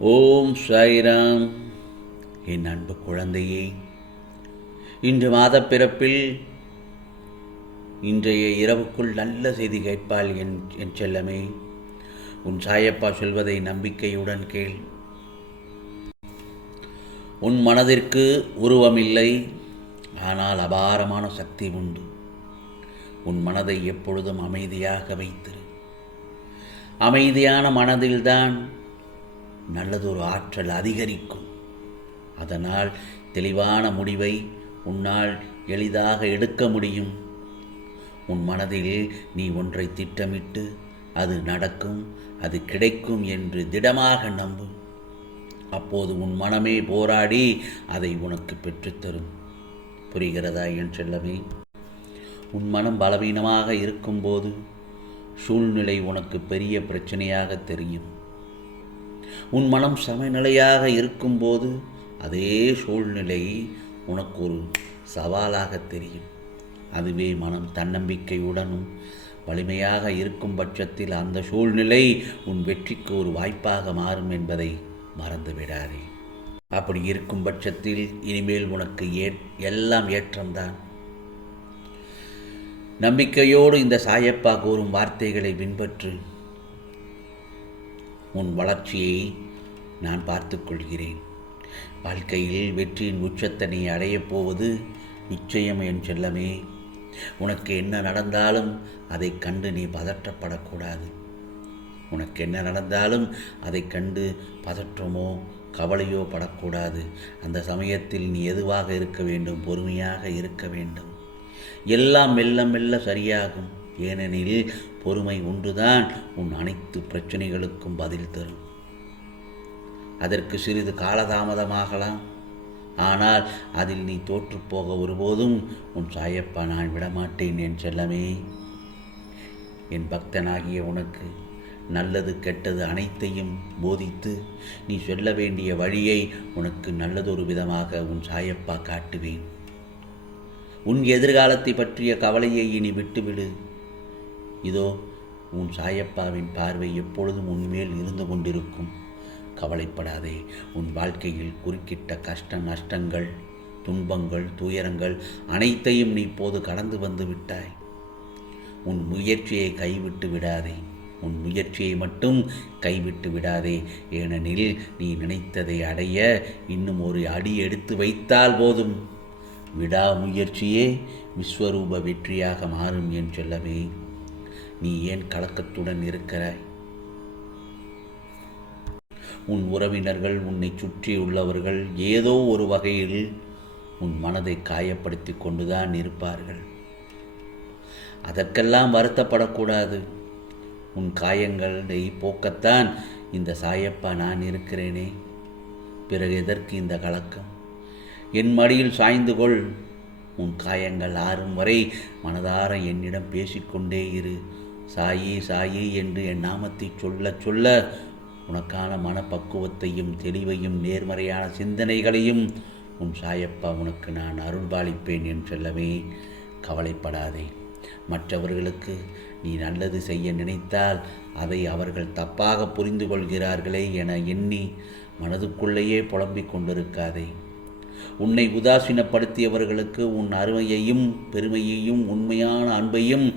ஓம் சாய்ராம். என் அன்பு குழந்தையே இன்று மாதப்பிறப்பில் இன்றைய இரவுக்குள் நல்ல செய்தி கேட்பாள் என் என் செல்லமே. உன் சாயப்பா சொல்வதை நம்பிக்கையுடன் கேள். உன் மனதிற்கு உருவமில்லை ஆனால் அபாரமான சக்தி உண்டு. உன் மனதை எப்பொழுதும் அமைதியாக வைத்திரு. அமைதியான மனதில்தான் நல்லதொரு ஆற்றல் அதிகரிக்கும். அதனால் தெளிவான முடிவை உன்னால் எளிதாக எடுக்க முடியும். உன் மனதில் நீ ஒன்றை திட்டமிட்டு அது நடக்கும் அது கிடைக்கும் என்று திடமாக நம்பு. அப்போது உன் மனமே போராடி அதை உனக்கு பெற்றுத்தரும் புரிகிறதா என் செல்லமே? உன் மனம் பலவீனமாக இருக்கும்போது சூழ்நிலை உனக்கு பெரிய பிரச்சனையாக தெரியும். உன் மனம் சமநிலையாக இருக்கும்போது அதே சூழ்நிலை உனக்கு ஒரு சவாலாக தெரியும். அதுவே மனம் தன்னம்பிக்கையுடனும் வலிமையாக இருக்கும் பட்சத்தில் அந்த சூழ்நிலை உன் வெற்றிக்கு ஒரு வாய்ப்பாக மாறும் என்பதை மறந்து விடாதே. அப்படி இருக்கும் பட்சத்தில் இனிமேல் உனக்கு ஏ எல்லாம் ஏற்றம்தான். நம்பிக்கையோடு இந்த சாயப்பா கூறும் வார்த்தைகளை பின்பற்று. உன் வளர்ச்சியை நான் பார்த்து கொள்கிறேன் வாழ்க்கையில் வெற்றியின் உச்சத்தை நீ அடையப் போவது நிச்சயம் என் செல்லமே. உனக்கு என்ன நடந்தாலும் அதை கண்டு நீ பதற்றப்படக்கூடாது. உனக்கு என்ன நடந்தாலும் அதை கண்டு பதற்றமோ கவலையோ படக்கூடாது. அந்த சமயத்தில் நீ எதுவாக இருக்க வேண்டும்? பொறுமையாக இருக்க வேண்டும். எல்லாம் மெல்ல மெல்ல சரியாகும். ஏனெனில் பொறுமை ஒன்றுதான் உன் அனைத்து பிரச்சனைகளுக்கும் பதில் தரும். அதற்கு சிறிது காலதாமதமாகலாம். ஆனால் அதில் நீ தோற்றுப்போக ஒருபோதும் உன் சாயப்பா நான் விடமாட்டேன் என் செல்லமே. என் பக்தனாகிய உனக்கு நல்லது கெட்டது அனைத்தையும் போதித்து நீ சொல்ல வேண்டிய வழியை உனக்கு நல்லதொரு விதமாக உன் சாயப்பா காட்டுவேன். உன் எதிர்காலத்தை பற்றிய கவலையை இனி விட்டுவிடு. இதோ உன் சாயப்பாவின் பார்வை எப்பொழுதும் உன்மேல் இருந்து கொண்டிருக்கும். கவலைப்படாதே உன் வாழ்க்கையில் குறுக்கிட்ட கஷ்ட நஷ்டங்கள் துன்பங்கள் துயரங்கள் அனைத்தையும் நீ இப்போது கடந்து வந்து விட்டாய். உன் முயற்சியை கைவிட்டு விடாதே உன் முயற்சியை மட்டும் கைவிட்டு விடாதே. ஏனெனில் நீ நினைத்ததை அடைய இன்னும் ஒரு அடி எடுத்து வைத்தால் போதும். விடாமுயற்சியே விஸ்வரூப வெற்றியாக மாறும் என் சொல்லவே நீ ஏன் கலக்கத்துடன் இருக்கிறாய்? உன் உறவினர்கள் உன்னை சுற்றியுள்ளவர்கள் ஏதோ ஒரு வகையில் உன் மனதை காயப்படுத்தி கொண்டுதான் இருப்பார்கள். அதற்கெல்லாம் வருத்தப்படக்கூடாது. உன் காயங்களை போக்கத்தான் இந்த சாயப்பா நான் இருக்கிறேனே. பிறகு எதற்கு இந்த கலக்கம்? என் மடியில் சாய்ந்து கொள். உன் காயங்கள் ஆறும் வரை மனதார என்னிடம் பேசிக்கொண்டே இரு. சாயி சாயி என்று என் நாமத்தை சொல்ல சொல்ல உனக்கான மனப்பக்குவத்தையும் தெளிவையும் நேர்மறையான சிந்தனைகளையும் உன் சாயப்பா உனக்கு நான் அருள்பாலிப்பேன் என்று சொல்லவே கவலைப்படாதே. மற்றவர்களுக்கு நீ நல்லது செய்ய நினைத்தால் அதை அவர்கள் தப்பாக புரிந்து கொள்கிறார்களே என எண்ணி மனதுக்குள்ளேயே புலம்பிக் கொண்டிருக்காதே. உன்னை உதாசீனப்படுத்தியவர்களுக்கு உன் அருமையையும் பெருமையையும் உண்மையான அன்பையும்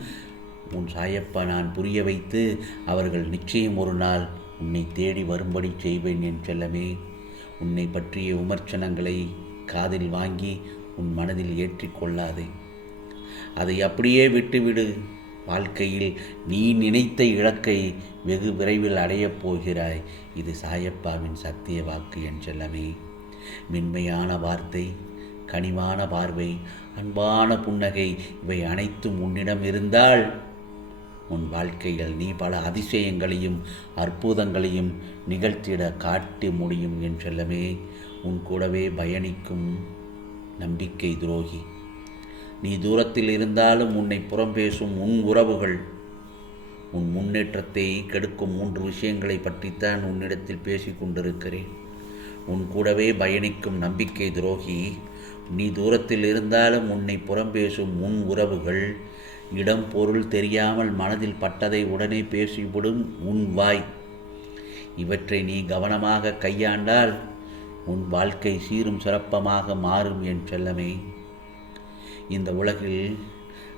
உன் சாயப்பா நான் புரிய வைத்து அவர்கள் நிச்சயம் ஒரு நாள் உன்னை தேடி வரும்படி செய்வேன் என் செல்லமே. உன்னை பற்றிய விமர்சனங்களை காதில் வாங்கி உன் மனதில் ஏற்றிக்கொள்ளாதே அதை அப்படியே விட்டுவிடு. வாழ்க்கையில் நீ நினைத்த இலக்கை வெகு விரைவில் அடையப் போகிறாய். இது சாயப்பாவின் சத்திய வாக்கு என் செல்லமே. மென்மையான வார்த்தை கனிவான பார்வை அன்பான புன்னகை இவை அனைத்தும் உன்னிடம் இருந்தால் உன் வாழ்க்கையில் நீ பல அதிசயங்களையும் அற்புதங்களையும் நிகழ்த்திட காட்டி முடியும் என் செல்லமே. உன் கூடவே பயணிக்கும் நம்பிக்கை துரோகி. நீ தூரத்தில் இருந்தாலும் உன்னை புறம் பேசும் உன் உறவுகள் உன் முன்னேற்றத்தை கெடுக்கும் மூன்று விஷயங்களை பற்றித்தான் உன்னிடத்தில் பேசிக் கொண்டிருக்கிறேன். உன் கூடவே பயணிக்கும் நம்பிக்கை துரோகி நீ தூரத்தில் இருந்தாலும் உன்னை புறம் பேசும் உன் உறவுகள் இடம் பொருள் தெரியாமல் மனதில் பட்டதை உடனே பேசிவிடும் உன் வாய். இவற்றை நீ கவனமாக கையாண்டால் உன் வாழ்க்கை சீரும் சிறப்பமாக மாறும் என் செல்லமே. இந்த உலகில்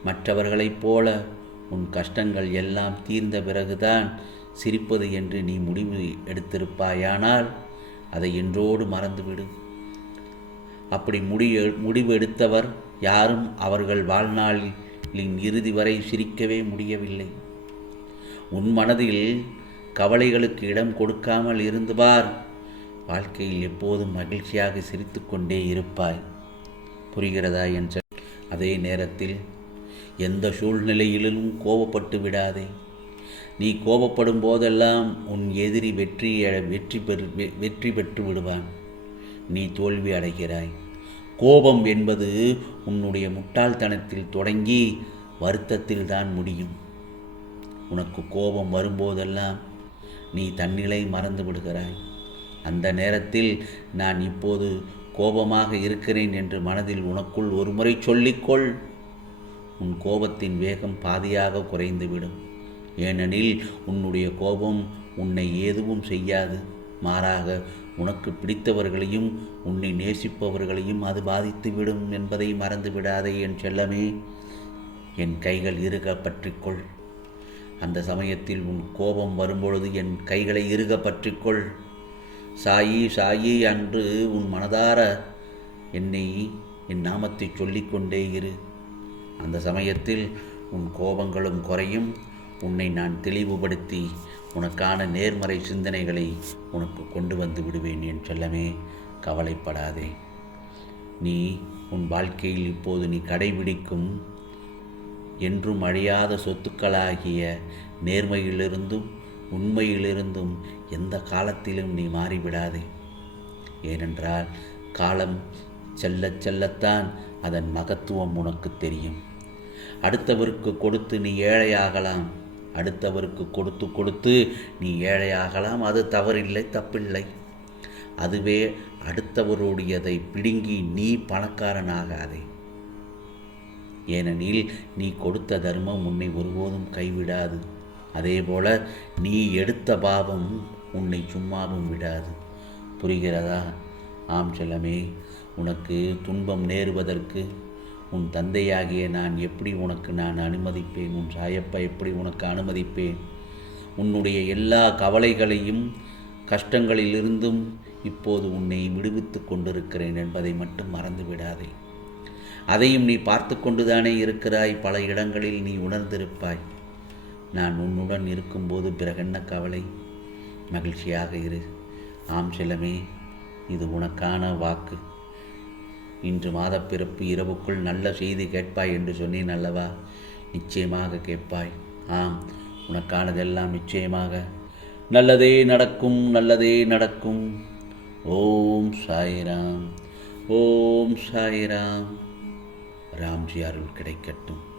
மற்றவர்களைப் போல உன் கஷ்டங்கள் எல்லாம் தீர்ந்த பிறகுதான் சிரிப்பது என்று நீ முடிவு எடுத்திருப்பாயானால் அதை என்றோடு மறந்துவிடு. அப்படி முடி முடிவு எடுத்தவர் யாரும் அவர்கள் வாழ்நாளில் லின் இறுதி வரை சிரிக்கவே முடியவில்லை. உன் மனதில் கவலைகளுக்கு இடம் கொடுக்காமல் இருந்து பார். வாழ்க்கையில் எப்போதும் மகிழ்ச்சியாக சிரித்துக்கொண்டே இருப்பாய். புரிகிறதா என்ற அதே நேரத்தில் எந்த சூழ்நிலையிலும் கோபப்பட்டு விடாதே. நீ கோபப்படும் போதெல்லாம் உன் எதிரி வெற்றி வெற்றி பெறு வெற்றி பெற்று விடுவான். நீ தோல்வி அடைகிறாய். கோபம் என்பது உன்னுடைய முட்டாள்தனத்தில் தொடங்கி வருத்தத்தில் தான் முடியும். உனக்கு கோபம் வரும்போதெல்லாம் நீ தன்னிலை மறந்து விடுகிறாய். அந்த நேரத்தில் நான் இப்போது கோபமாக இருக்கிறேன் என்று மனதில் உனக்குள் ஒருமுறை சொல்லிக்கொள். உன் கோபத்தின் வேகம் பாதியாக குறைந்துவிடும். ஏனெனில் உன்னுடைய கோபம் உன்னை எதுவும் செய்யாது. மாறாக உனக்கு பிடித்தவர்களையும் உன்னை நேசிப்பவர்களையும் அது பாதித்துவிடும் என்பதை மறந்து விடாதே என் செல்லமே. என் கைகள் இருக பற்றிக்கொள் அந்த சமயத்தில் உன் கோபம் வரும்பொழுது என் கைகளை இருக பற்றிக்கொள் சாயி சாயி அன்று உன் மனதார என்னை என் நாமத்தை சொல்லிக்கொண்டே இரு. அந்த சமயத்தில் உன் கோபங்களும் குறையும். உன்னை நான் தெளிவுபடுத்தி உனக்கான நேர்மறை சிந்தனைகளை உனக்கு கொண்டு வந்து விடுவேன் என் செல்லமே கவலைப்படாதே. நீ உன் வாழ்க்கையில் இப்போது நீ கடைபிடிக்கும் என்றும் அழியாத சொத்துக்களாகிய நேர்மையிலிருந்தும் உண்மையிலிருந்தும் எந்த காலத்திலும் நீ மாறிவிடாதே. ஏனென்றால் காலம் செல்லச் செல்லத்தான் அதன் மகத்துவம் உனக்கு தெரியும். அடுத்தவருக்கு கொடுத்து நீ ஏழையாகலாம். அடுத்தவருக்கு கொடுத்து கொடுத்து நீ ஏழையாகலாம் அது தவறில்லை தப்பில்லை. அதுவே அடுத்தவருடையதை பிடுங்கி நீ பணக்காரனாகாதே. ஏனெனில் நீ கொடுத்த தர்மம் உன்னை ஒருபோதும் கைவிடாது. அதேபோல நீ எடுத்த பாவம் உன்னை சும்மாவும் விடாது. புரிகிறதா? ஆம் செல்லமே உனக்கு துன்பம் நேருவதற்கு உன் தந்தையாகிய நான் எப்படி உனக்கு நான் அனுமதிப்பேன்? உன் சாயப்பா எப்படி உனக்கு அனுமதிப்பேன்? உன்னுடைய எல்லா கவலைகளையும் கஷ்டங்களிலிருந்தும் இப்போது உன்னை விடுவித்து கொண்டிருக்கிறேன் என்பதை மட்டும் மறந்து விடாதே அதையும் நீ பார்த்து கொண்டுதானே இருக்கிறாய். பல இடங்களில் நீ உணர்ந்திருப்பாய். நான் உன்னுடன் இருக்கும்போது பிறகென்ன கவலை? மகிழ்ச்சியாக இரு. ஆம் செல்லமே இது உனக்கான வாக்கு. இன்று மாதப்பிறப்பு இரவுக்குள் நல்ல செய்தி கேட்பாய் என்று சொன்னேன் அல்லவா? நிச்சயமாக கேட்பாய். ஆம் உனக்கானதெல்லாம் நிச்சயமாக. நல்லதே நடக்கும் நல்லதே நடக்கும். ஓம் சாய்ராம் ஓம் சாய்ராம். ராம்ஜி அருள் கிடைக்கட்டும்.